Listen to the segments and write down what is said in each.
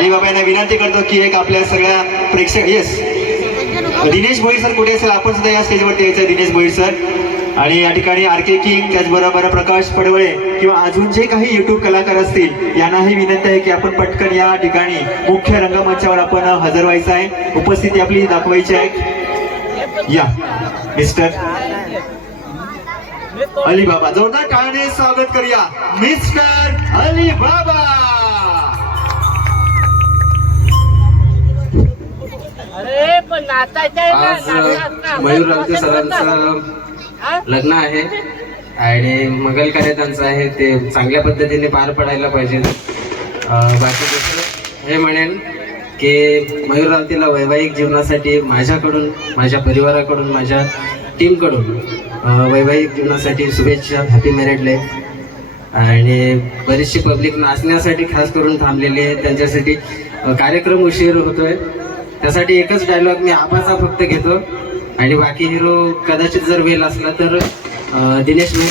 Alibaba यांना विनंती करतो की एक आपल्या सगळ्या प्रेक्षक येस दिनेश भोईर सर कुठे असेल आपण सुद्धा या स्टेजवरती यायचं दिनेश भोईर सर आणि या ठिकाणी आर.के. किंग त्याचबरोबर प्रकाश पडवळे किंवा अजून जे काही युट्यूब कलाकार असतील यांनाही विनंती आहे की आपण पटकन या ठिकाणी मुख्य रंगमंचावर आपण हजर व्हायचं आहे, उपस्थिती आपली दाखवायची आहे। या मिस्टर अलीबाबा, जोरदार टाळ्याने स्वागत करूया मिस्टर अलीबाबा। आज मयूर रावते सरांचं लग्न आहे आणि मंगल कार्य त्यांचं आहे, ते चांगल्या पद्धतीने पार पडायला पाहिजे। बाकी दुसरं हे म्हणेन की मयूर रावतेला वैवाहिक जीवनासाठी माझ्याकडून, माझ्या परिवाराकडून, माझ्या टीमकडून वैवाहिक जीवनासाठी शुभेच्छा, हॅपी मॅरिड लाईफ। आणि बरीचशी पब्लिक नाचण्यासाठी खास करून थांबलेली आहे, त्यांच्यासाठी कार्यक्रम उशीर होतोय, त्यासाठी एकच डायलॉग मी आबाचा फक्त घेतो आणि बाकी हिरो कदाचित जर वेल असला तर दिनेश भाई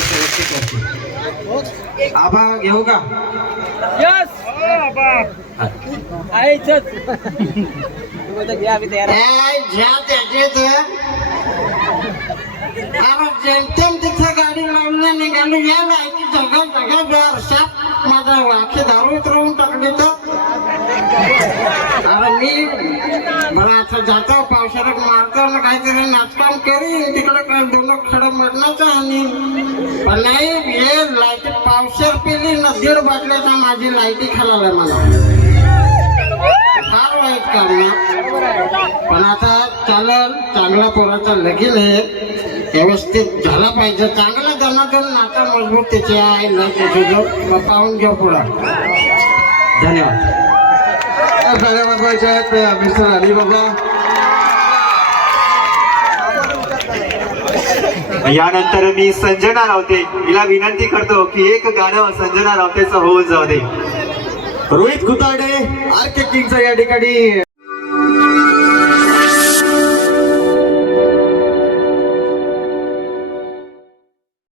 करते। आबा घेऊ का? जेमतेम तिथं गाडी लावून निघालो, या लायकी जगा जगा वर्षात माझा वाखे दारू उतरवून टाकली तर अरे मी बरं आता जातो पावसाळ्यात मारतो ना काहीतरी नाचकाम करीन, तिकडे काय दोन खडं मरणाचं आणि पण नाही हे लाईटी पावसाळ्यात पेली ना 1.5 बाटल्याचा माझी लाईटी खालायला मला फार वाईट काम ना। पण आता चालेल, चांगला पोराचा लगीन आहे, व्यवस्थित झाला पाहिजे, चांगला जनाजन नाचा मजबूत त्याची आहे ना, त्याची पाहून घेऊ पुढा। धन्यवाद। गाड्या वाजवायच्या आहेत मिस्टर अलीबाबा। यानंतर मी संजना रावते हिला विनंती करतो की एक गाणं संजना रावतेचं होऊन जाऊ दे। रोहित खुताडे आर.के. किंगचा या ठिकाणी